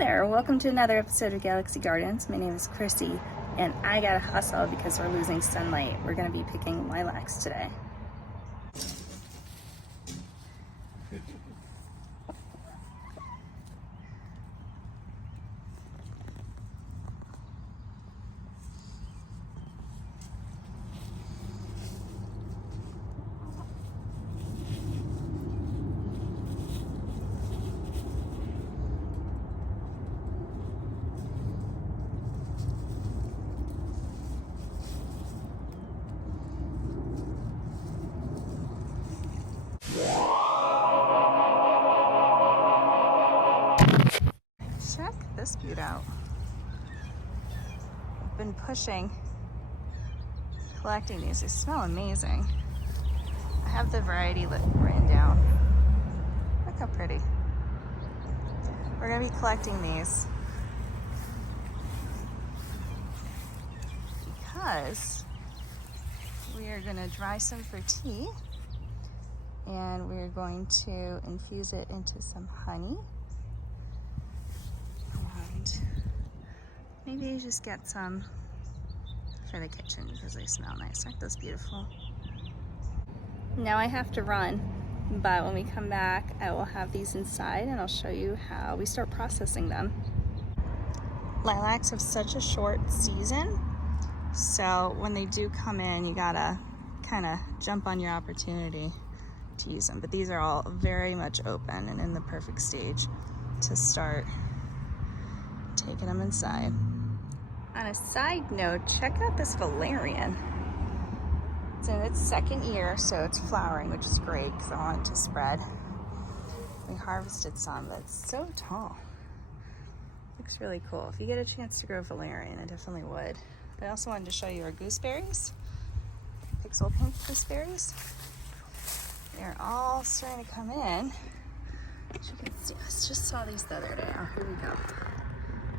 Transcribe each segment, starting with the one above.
there, welcome to another episode of Galaxy Gardens. My name is Chrissy, and I gotta hustle because we're losing sunlight. We're gonna be picking lilacs today. Check this beaut out. I've been pushing, collecting these. They smell amazing. I have the variety written down. Look how pretty. We're gonna be collecting these because we are gonna dry some for tea, and we're going to infuse it into some honey. Maybe just get some for the kitchen because they smell nice. Aren't those beautiful? Now I have to run, but when we come back, I will have these inside and I'll show you how we start processing them. Lilacs have such a short season, so when they do come in, you gotta kind of jump on your opportunity to use them. But these are all very much open and in the perfect stage to start taking them inside. On a side note, check out this valerian. It's in its second year, so it's flowering, which is great because I want it to spread. We harvested some, but it's so tall. Looks really cool. If you get a chance to grow valerian, I definitely would. But I also wanted to show you our gooseberries, pixel pink gooseberries. They're all starting to come in. As you can see, I just saw these the other day. Oh, here we go.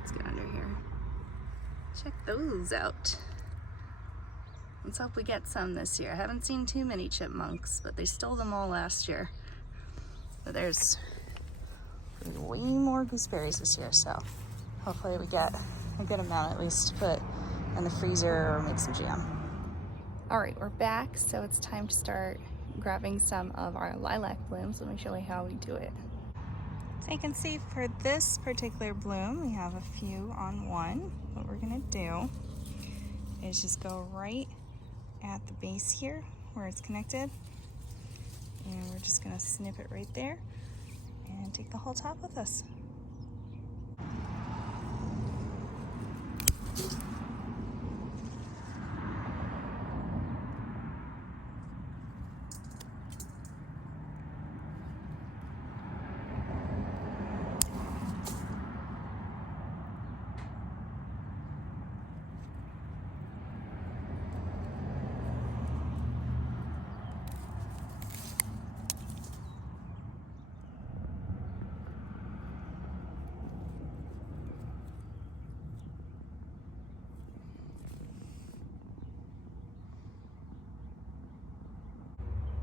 Let's get under here. Check those out. Let's hope we get some this year. I haven't seen too many chipmunks, but they stole them all last year. But there's way more gooseberries this year, so hopefully we get a good amount at least to put in the freezer or make some jam. All right, we're back, so it's time to start grabbing some of our lilac blooms. Let me show you how we do it. So you can see for this particular bloom, we have a few on one. What we're gonna do is just go right at the base here where it's connected, and we're just gonna snip it right there and take the whole top with us.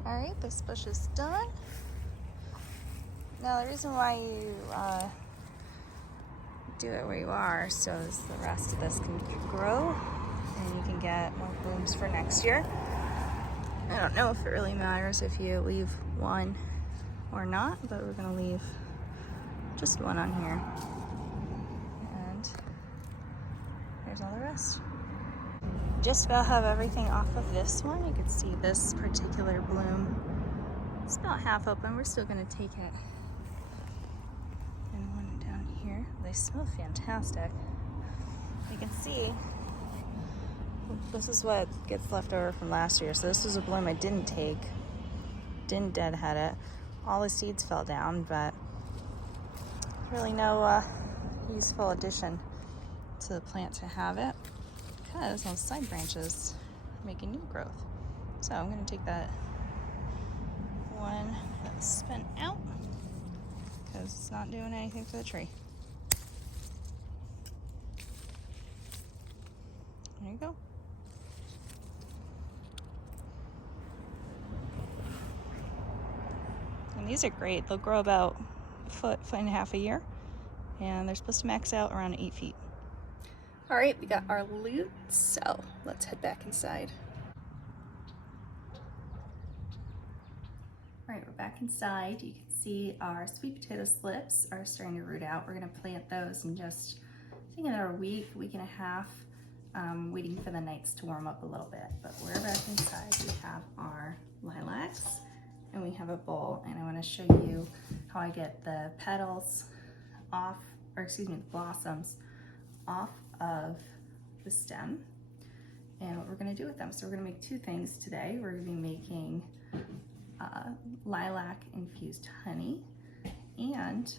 All right, this bush is done. Now the reason why you do it where you are so as the rest of this can grow and you can get more blooms for next year. I don't know if it really matters if you leave one or not, but we're gonna leave just one on here. And there's all the rest. Just about have everything off of this one. You can see this particular bloom. It's about half open. We're still gonna take it. And one down here. They smell fantastic. You can see this is what gets left over from last year. So this was a bloom I didn't take. Didn't deadhead it. All the seeds fell down, but really no useful addition to the plant to have it, because those side branches are making new growth. So I'm going to take that one that's spent out because it's not doing anything for the tree. There you go. And these are great. They'll grow about a foot and a half a year. and they're supposed to max out around 8 feet. All right, we got our loot, so let's head back inside. All right, we're back inside. You can see our sweet potato slips are starting to root out. We're gonna plant those in just, I think, another week and a half, waiting for the nights to warm up a little bit. But we're back inside. We have our lilacs and we have a bowl, and I wanna show you how I get the petals off, or excuse me, the blossoms off of the stem and what we're gonna do with them. So we're gonna make two things today. We're gonna be making lilac infused honey and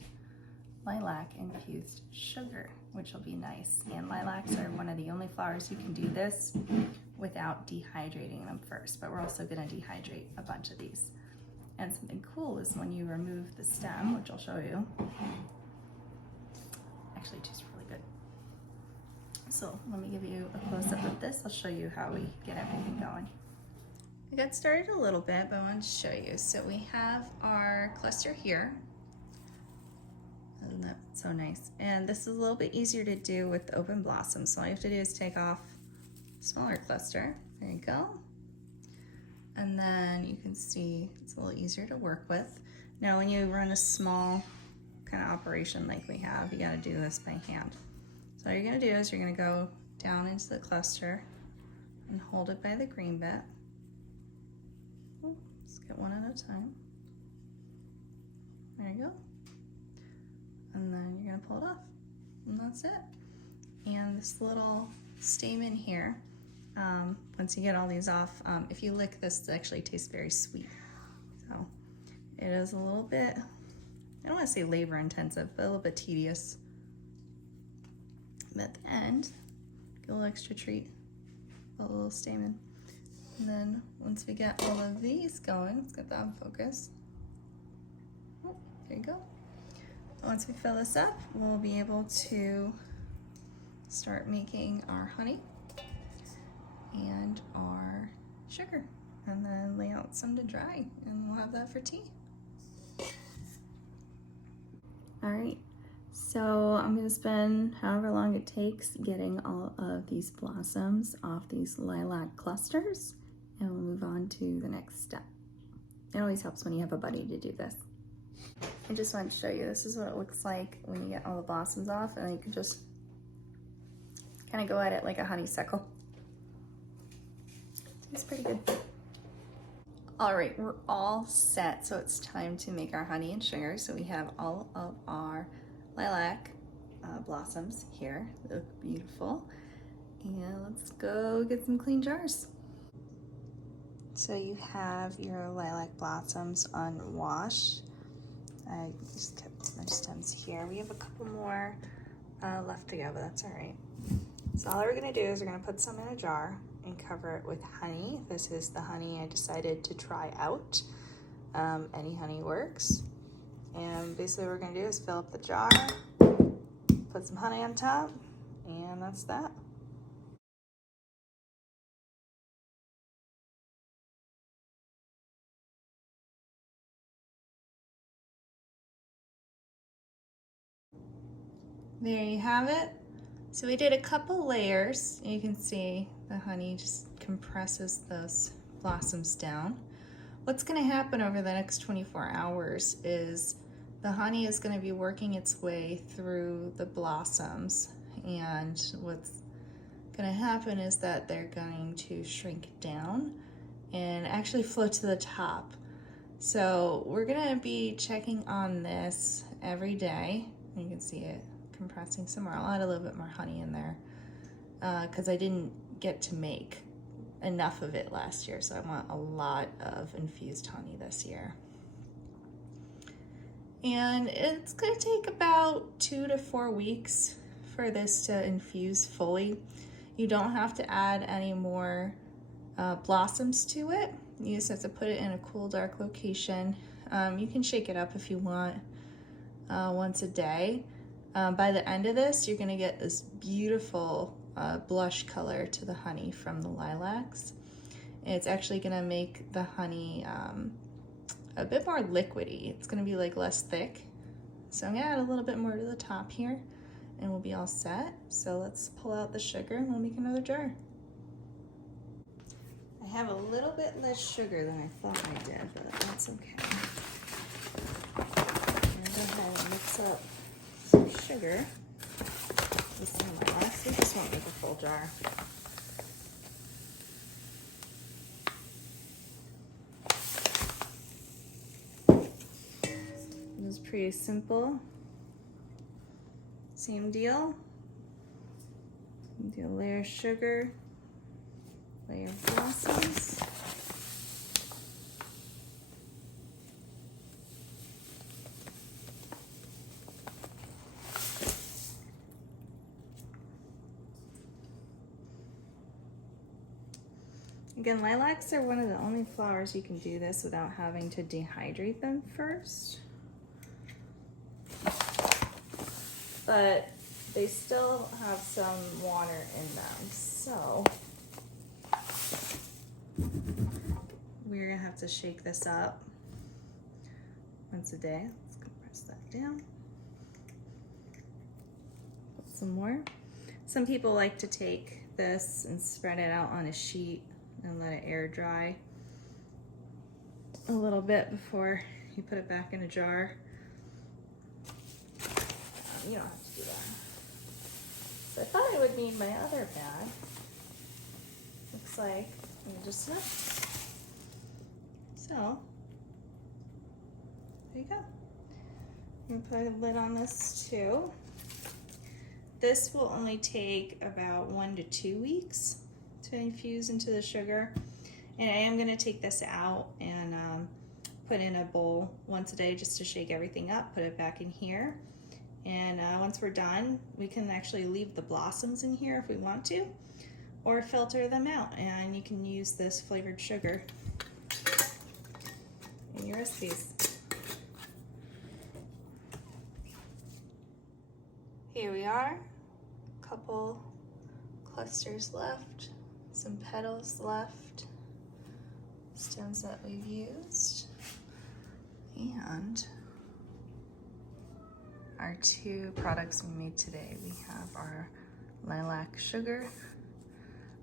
lilac infused sugar, which will be nice. And lilacs are one of the only flowers you can do this without dehydrating them first, but we're also gonna dehydrate a bunch of these. And something cool is when you remove the stem, which I'll show you, actually tastes really good. So let me give you a close-up of this. I'll show you how we get everything going. I got started a little bit, but I wanted to show you. So we have our cluster here. Isn't that so nice? And this is a little bit easier to do with the open blossoms. So all you have to do is take off a smaller cluster. There you go. And then you can see it's a little easier to work with. Now when you run a small kind of operation like we have, you gotta do this by hand. So all you're gonna do is you're gonna go down into the cluster and hold it by the green bit. Let's get one at a time. There you go. And then you're gonna pull it off, and that's it. And this little stamen here, once you get all these off, if you lick this, it actually tastes very sweet. So it is a little bit, I don't wanna say labor intensive, but a little bit tedious. But at the end, get a little extra treat, a little stamen. And then once we get all of these going, let's get that in focus. Oh, there you go. Once we fill this up, we'll be able to start making our honey and our sugar, and then lay out some to dry, and we'll have that for tea. All right, so I'm gonna spend however long it takes getting all of these blossoms off these lilac clusters, and we'll move on to the next step. It always helps when you have a buddy to do this. I just wanted to show you, this is what it looks like when you get all the blossoms off, and then you can just kind of go at it like a honeysuckle. It's pretty good. All right, we're all set, so it's time to make our honey and sugar. So we have all of our lilac blossoms here. They look beautiful. And let's go get some clean jars. So you have your lilac blossoms unwashed. I just kept my stems here. We have a couple more left to go, but that's all right. So all we're gonna do is we're gonna put some in a jar and cover it with honey. This is the honey I decided to try out. Any honey works. And basically what we're gonna do is fill up the jar, put some honey on top, and that's that. There you have it. So we did a couple layers. You can see the honey just compresses those blossoms down. What's gonna happen over the next 24 hours is the honey is gonna be working its way through the blossoms, and what's gonna happen is that they're going to shrink down and actually float to the top. So we're gonna be checking on this every day. You can see it compressing some more. I'll add a little bit more honey in there because I didn't get to make enough of it last year, so I want a lot of infused honey this year. And it's gonna take about 2 to 4 weeks for this to infuse fully. You don't have to add any more blossoms to it. You just have to put it in a cool, dark location. You can shake it up if you want once a day. By the end of this, you're gonna get this beautiful blush color to the honey from the lilacs. It's actually gonna make the honey a bit more liquidy. It's gonna be like less thick. So I'm gonna add a little bit more to the top here and we'll be all set. So let's pull out the sugar and we'll make another jar. I have a little bit less sugar than I thought I did, but that's okay. I'm gonna go ahead and mix up some sugar with some lilacs. We just won't make a full jar. It was pretty simple. Same deal. Do a layer of sugar, layer of blossoms. Again, lilacs are one of the only flowers you can do this without having to dehydrate them first. But they still have some water in them, so we're gonna have to shake this up once a day. Let's compress that down. Put some more. Some people like to take this and spread it out on a sheet and let it air dry a little bit before you put it back in a jar. You don't have to do that. So I thought I would need my other bag. Looks like just enough. So there you go. I'm gonna put a lid on this too. This will only take about 1 to 2 weeks to infuse into the sugar. And I am gonna take this out and put in a bowl once a day just to shake everything up, put it back in here. And once we're done, we can actually leave the blossoms in here if we want to, or filter them out, and you can use this flavored sugar in your recipes. Here we are, a couple clusters left, some petals left, stems that we've used, and our 2 products we made today. We have our lilac sugar,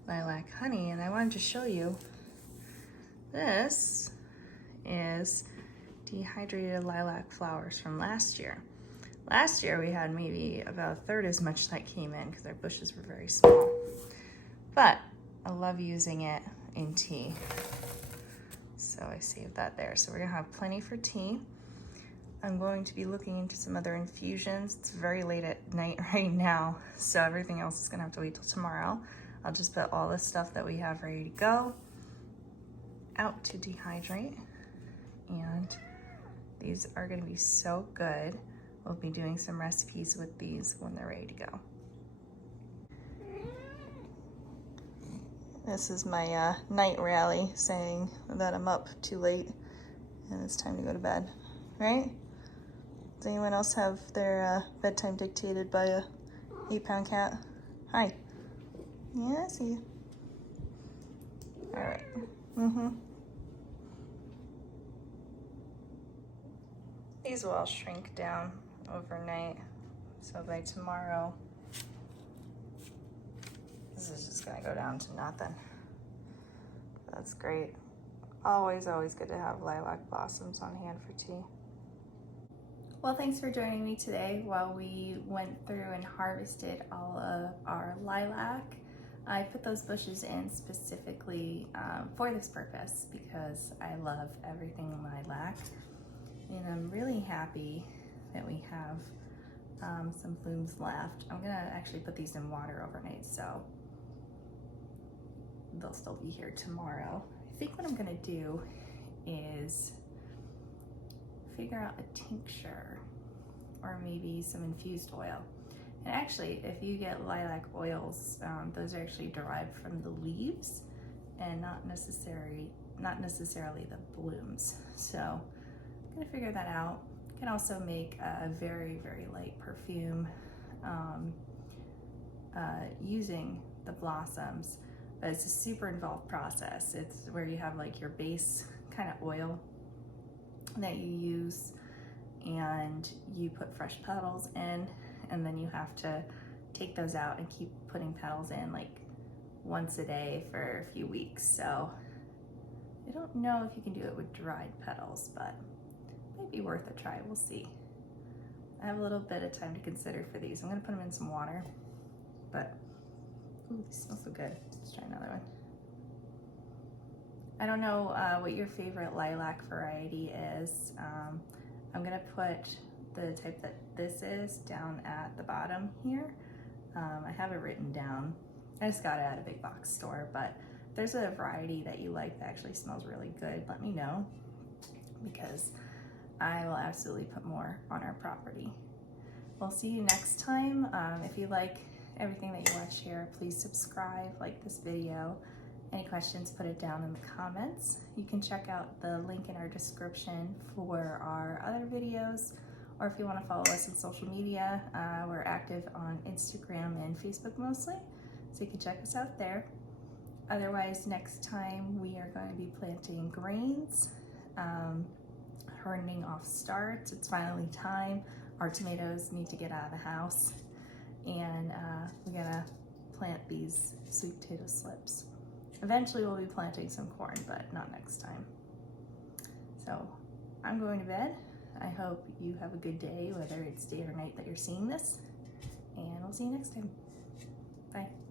lilac honey, and I wanted to show you, this is dehydrated lilac flowers from last year. Last year we had maybe about 1/3 as much that came in because our bushes were very small. But I love using it in tea. So I saved that there. So we're gonna have plenty for tea. I'm going to be looking into some other infusions. It's very late at night right now, so everything else is gonna have to wait till tomorrow. I'll just put all the stuff that we have ready to go out to dehydrate. And these are gonna be so good. We'll be doing some recipes with these when they're ready to go. This is my night rally saying that I'm up too late and it's time to go to bed, right? Does anyone else have their bedtime dictated by a 8-pound cat? Hi. Yeah, I see you. All right. These will all shrink down overnight. So by tomorrow, this is just gonna go down to nothing. That's great. Always, always good to have lilac blossoms on hand for tea. Well, thanks for joining me today while we went through and harvested all of our lilac. I put those bushes in specifically for this purpose because I love everything lilac. And I'm really happy that we have some blooms left. I'm gonna actually put these in water overnight, so they'll still be here tomorrow. I think what I'm gonna do is figure out a tincture or maybe some infused oil. And actually, if you get lilac oils, those are actually derived from the leaves and not necessarily the blooms. So I'm gonna figure that out. You can also make a very, very light perfume using the blossoms, but it's a super involved process. It's where you have like your base kind of oil that you use, and you put fresh petals in, and then you have to take those out and keep putting petals in like once a day for a few weeks. So I don't know if you can do it with dried petals, but it might be worth a try. We'll see. I have a little bit of time to consider for these. I'm gonna put them in some water, but ooh, these smell so good. Let's try another one. I don't know what your favorite lilac variety is. I'm gonna put the type that this is down at the bottom here. I have it written down. I just got it at a big box store, but if there's a variety that you like that actually smells really good, let me know, because I will absolutely put more on our property. We'll see you next time. If you like everything that you watch here, please subscribe, like this video. Any questions, put it down in the comments. You can check out the link in our description for our other videos, or if you want to follow us on social media, we're active on Instagram and Facebook mostly, so you can check us out there. Otherwise, next time we are going to be planting grains, hardening off starts. It's finally time. Our tomatoes need to get out of the house, and we gotta plant these sweet potato slips. Eventually we'll be planting some corn, but not next time. So I'm going to bed. I hope you have a good day, whether it's day or night that you're seeing this, and we'll see you next time. Bye.